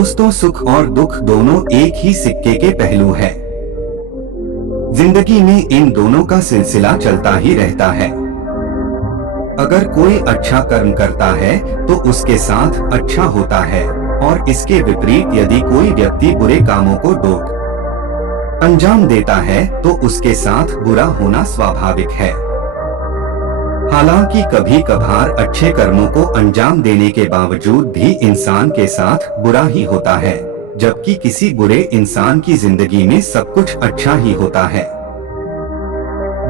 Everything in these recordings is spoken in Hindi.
दोस्तों, सुख और दुख दोनों एक ही सिक्के के पहलू है। जिंदगी में इन दोनों का सिलसिला चलता ही रहता है। अगर कोई अच्छा कर्म करता है तो उसके साथ अच्छा होता है, और इसके विपरीत यदि कोई व्यक्ति बुरे कामों को अंजाम देता है तो उसके साथ बुरा होना स्वाभाविक है। हालांकि कभी कभार अच्छे कर्मों को अंजाम देने के बावजूद भी इंसान के साथ बुरा ही होता है, जबकि किसी बुरे इंसान की जिंदगी में सब कुछ अच्छा ही होता है।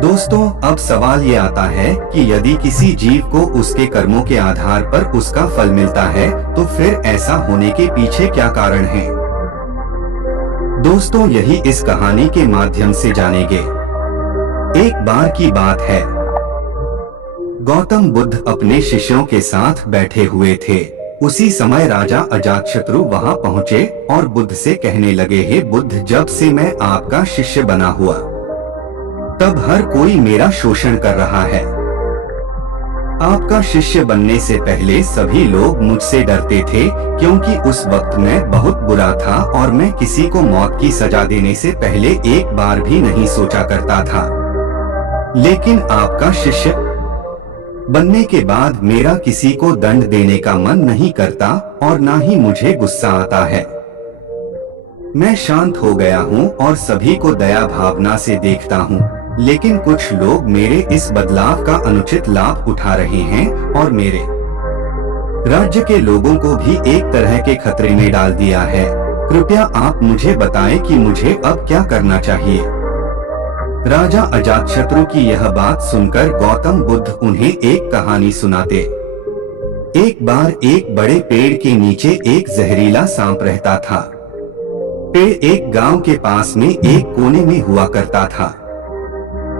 दोस्तों, अब सवाल ये आता है कि यदि किसी जीव को उसके कर्मों के आधार पर उसका फल मिलता है तो फिर ऐसा होने के पीछे क्या कारण है? दोस्तों, यही इस कहानी के माध्यम से जानेंगे। एक बार की बात है, गौतम बुद्ध अपने शिष्यों के साथ बैठे हुए थे। उसी समय राजा अजातशत्रु वहां पहुंचे और बुद्ध से कहने लगे, हे बुद्ध, जब से मैं आपका शिष्य बना हुआ तब हर कोई मेरा शोषण कर रहा है। आपका शिष्य बनने से पहले सभी लोग मुझसे डरते थे, क्योंकि उस वक्त मैं बहुत बुरा था और मैं किसी को मौत की सजा देने से पहले एक बार भी नहीं सोचा करता था। लेकिन आपका शिष्य बनने के बाद मेरा किसी को दंड देने का मन नहीं करता और ना ही मुझे गुस्सा आता है। मैं शांत हो गया हूँ और सभी को दया भावना से देखता हूँ, लेकिन कुछ लोग मेरे इस बदलाव का अनुचित लाभ उठा रहे हैं और मेरे राज्य के लोगों को भी एक तरह के खतरे में डाल दिया है। कृपया आप मुझे बताएं कि मुझे अब क्या करना चाहिए। राजा अजातशत्रु की यह बात सुनकर गौतम बुद्ध उन्हें एक कहानी सुनाते। एक बार एक बड़े पेड़ के नीचे एक जहरीला सांप रहता था। पेड़ एक गांव के पास में एक कोने में हुआ करता था।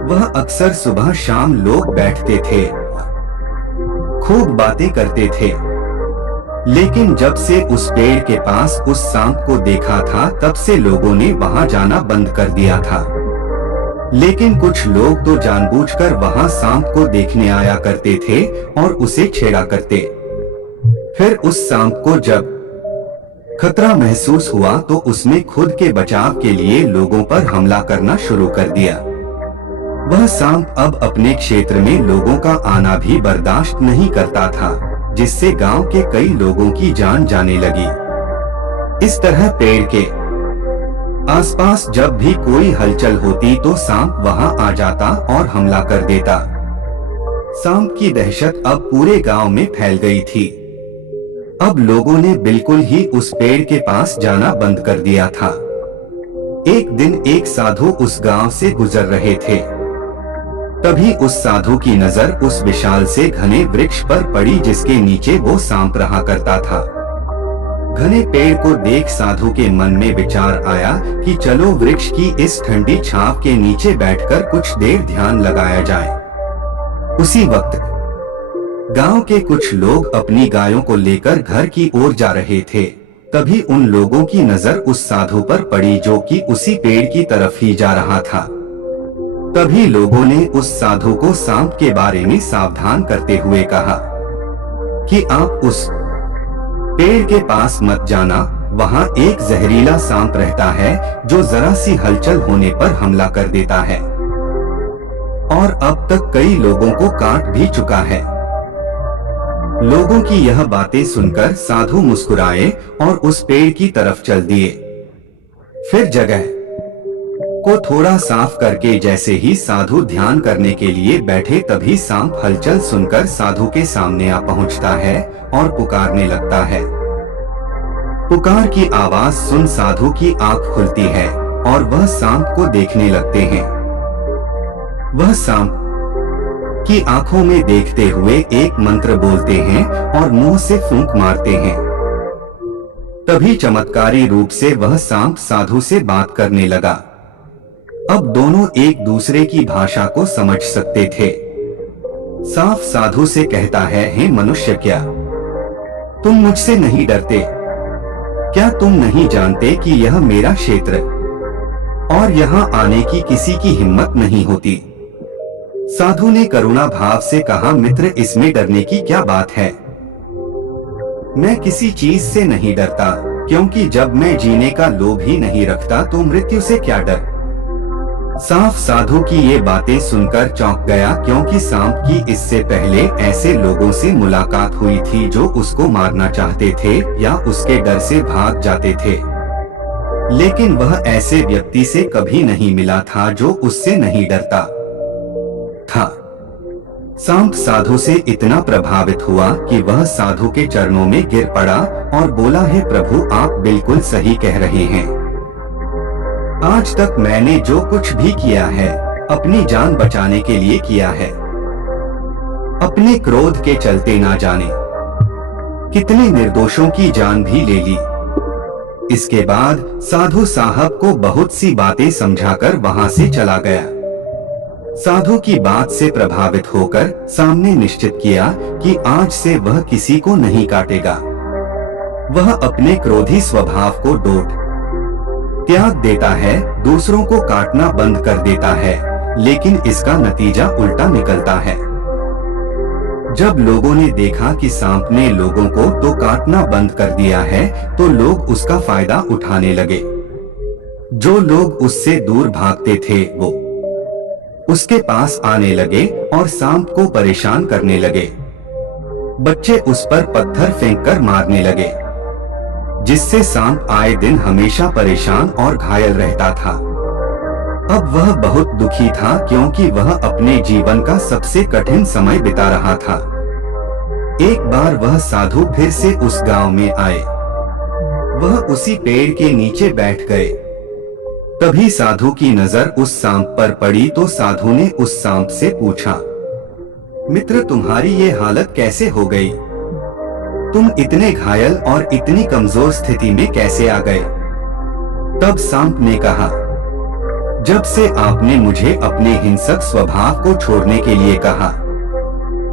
वह अक्सर सुबह शाम लोग बैठते थे, खूब बातें करते थे। लेकिन जब से उस पेड़ के पास उस सांप को देखा था, तब से लोगों ने वहां जाना बंद कर दिया था। लेकिन कुछ लोग तो जानबूझकर वहां सांप को देखने आया करते थे और उसे छेड़ा करते। फिर उस सांप को जब खतरा महसूस हुआ तो उसने खुद के बचाव के लिए लोगों पर हमला करना शुरू कर दिया। वह सांप अब अपने क्षेत्र में लोगों का आना भी बर्दाश्त नहीं करता था, जिससे गांव के कई लोगों की जान जाने लगी। इस तरह पेड़ के आसपास जब भी कोई हलचल होती तो सांप वहां आ जाता और हमला कर देता। सांप की दहशत अब पूरे गांव में फैल गई थी। अब लोगों ने बिल्कुल ही उस पेड़ के पास जाना बंद कर दिया था। एक दिन एक साधु उस गांव से गुजर रहे थे। तभी उस साधु की नजर उस विशाल से घने वृक्ष पर पड़ी, जिसके नीचे वो सांप रहा करता था। घने पेड़ को देख साधु के मन में विचार आया कि चलो वृक्ष की इस ठंडी छांव के नीचे बैठकर कुछ देर ध्यान लगाया जाए। उसी वक्त गांव के कुछ लोग अपनी गायों को लेकर घर की ओर जा रहे थे। तभी उन लोगों की नजर उस साधु पर पड़ी, जो कि उसी पेड़ की तरफ ही जा रहा था। तभी लोगों ने उस साधु को सांप के बारे में सावधान करते हुए कहा कि आप उस पेड़ के पास मत जाना, वहां एक जहरीला सांप रहता है जो जरा सी हलचल होने पर हमला कर देता है और अब तक कई लोगों को काट भी चुका है। लोगों की यह बातें सुनकर साधु मुस्कुराए और उस पेड़ की तरफ चल दिए। फिर जगह को थोड़ा साफ करके जैसे ही साधु ध्यान करने के लिए बैठे, तभी सांप हलचल सुनकर साधु के सामने आ पहुंचता है और पुकारने लगता है। पुकार की आवाज सुन साधु की आंख खुलती है और वह सांप को देखने लगते हैं। वह सांप की आंखों में देखते हुए एक मंत्र बोलते हैं और मुंह से फूंक मारते हैं। तभी चमत्कारी रूप से वह सांप साधु से बात करने लगा। अब दोनों एक दूसरे की भाषा को समझ सकते थे। सांप साधु से कहता है, हे मनुष्य, क्या तुम मुझसे नहीं डरते? क्या तुम नहीं जानते कि यह मेरा क्षेत्र और यहाँ आने की किसी की हिम्मत नहीं होती? साधु ने करुणा भाव से कहा, मित्र, इसमें डरने की क्या बात है? मैं किसी चीज से नहीं डरता। क्योंकि जब मैं जीने का लोभ ही नहीं रखता तो मृत्यु से क्या डर। सांप साधु की ये बातें सुनकर चौंक गया, क्योंकि सांप की इससे पहले ऐसे लोगों से मुलाकात हुई थी जो उसको मारना चाहते थे या उसके डर से भाग जाते थे, लेकिन वह ऐसे व्यक्ति से कभी नहीं मिला था जो उससे नहीं डरता था। सांप साधु से इतना प्रभावित हुआ कि वह साधु के चरणों में गिर पड़ा और बोला, हे प्रभु, आप बिल्कुल सही कह रहे हैं। आज तक मैंने जो कुछ भी किया है अपनी जान बचाने के लिए किया है। अपने क्रोध के चलते ना जाने कितने निर्दोषों की जान भी ले ली। इसके बाद साधु साहब को बहुत सी बातें समझाकर वहां से चला गया। साधु की बात से प्रभावित होकर सामने निश्चित किया कि आज से वह किसी को नहीं काटेगा। वह अपने क्रोधी स्वभाव को डोट त्याग देता है, दूसरों को काटना बंद कर देता है, लेकिन इसका नतीजा उल्टा निकलता है। जब लोगों ने देखा कि सांप ने लोगों को तो काटना बंद कर दिया है, तो लोग उसका फायदा उठाने लगे। जो लोग उससे दूर भागते थे वो उसके पास आने लगे और सांप को परेशान करने लगे। बच्चे उस पर पत्थर फेंककर मारने लगे, जिससे सांप आए दिन हमेशा परेशान और घायल रहता था। अब वह बहुत दुखी था, क्योंकि वह अपने जीवन का सबसे कठिन समय बिता रहा था। एक बार वह साधु फिर से उस गांव में आए। वह उसी पेड़ के नीचे बैठ गए। तभी साधु की नजर उस सांप पर पड़ी तो साधु ने उस सांप से पूछा, मित्र, तुम्हारी ये हालत कैसे हो गई? तुम इतने घायल और इतनी कमजोर स्थिति में कैसे आ गए? तब सांप ने कहा, जब से आपने मुझे अपने हिंसक स्वभाव को छोड़ने के लिए कहा,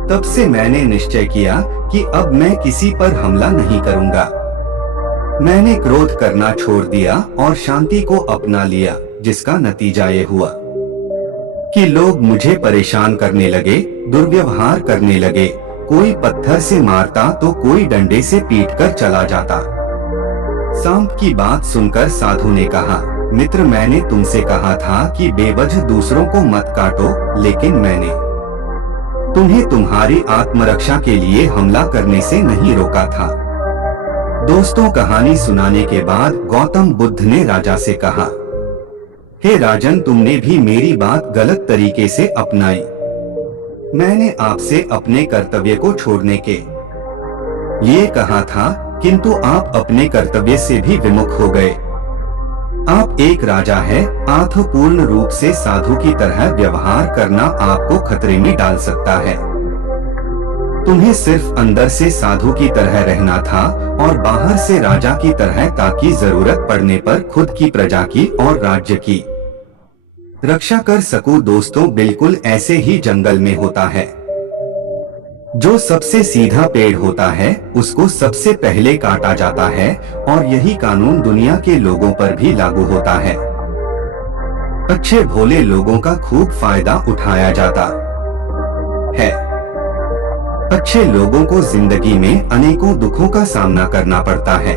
तब से मैंने निश्चय किया कि अब मैं किसी पर हमला नहीं करूंगा। मैंने क्रोध करना छोड़ दिया और शांति को अपना लिया, जिसका नतीजा ये हुआ कि लोग मुझे परेशान करने लगे, दुर्व्यवहार करने लगे। कोई पत्थर से मारता तो कोई डंडे से पीटकर चला जाता। सांप की बात सुनकर साधु ने कहा, मित्र, मैंने तुमसे कहा था कि बेवजह दूसरों को मत काटो, लेकिन मैंने तुम्हें तुम्हारी आत्मरक्षा के लिए हमला करने से नहीं रोका था। दोस्तों, कहानी सुनाने के बाद गौतम बुद्ध ने राजा से कहा, हे राजन, तुमने भी मेरी बात गलत तरीके से अपनाई। मैंने आपसे अपने कर्तव्य को छोड़ने के लिए कहा था, किंतु आप अपने कर्तव्य से भी विमुख हो गए। आप एक राजा हैं, अर्थपूर्ण रूप से साधु की तरह व्यवहार करना आपको खतरे में डाल सकता है। तुम्हें सिर्फ अंदर से साधु की तरह रहना था और बाहर से राजा की तरह, ताकि जरूरत पड़ने पर खुद की प्रजा की और राज्य की रक्षा कर सकूं। दोस्तों, बिल्कुल ऐसे ही जंगल में होता है। जो सबसे सीधा पेड़ होता है उसको सबसे पहले काटा जाता है, और यही कानून दुनिया के लोगों पर भी लागू होता है। अच्छे भोले लोगों का खूब फायदा उठाया जाता है। अच्छे लोगों को जिंदगी में अनेकों दुखों का सामना करना पड़ता है।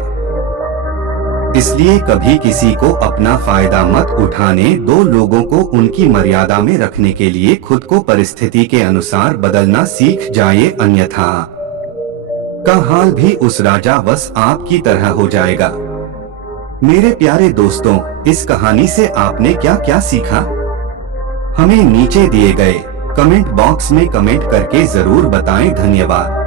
इसलिए कभी किसी को अपना फायदा मत उठाने दो। लोगों को उनकी मर्यादा में रखने के लिए खुद को परिस्थिति के अनुसार बदलना सीख जाए, अन्यथा का हाल भी उस राजा वश आपकी तरह हो जाएगा। मेरे प्यारे दोस्तों, इस कहानी से आपने क्या क्या सीखा? हमें नीचे दिए गए कमेंट बॉक्स में कमेंट करके जरूर बताएं। धन्यवाद।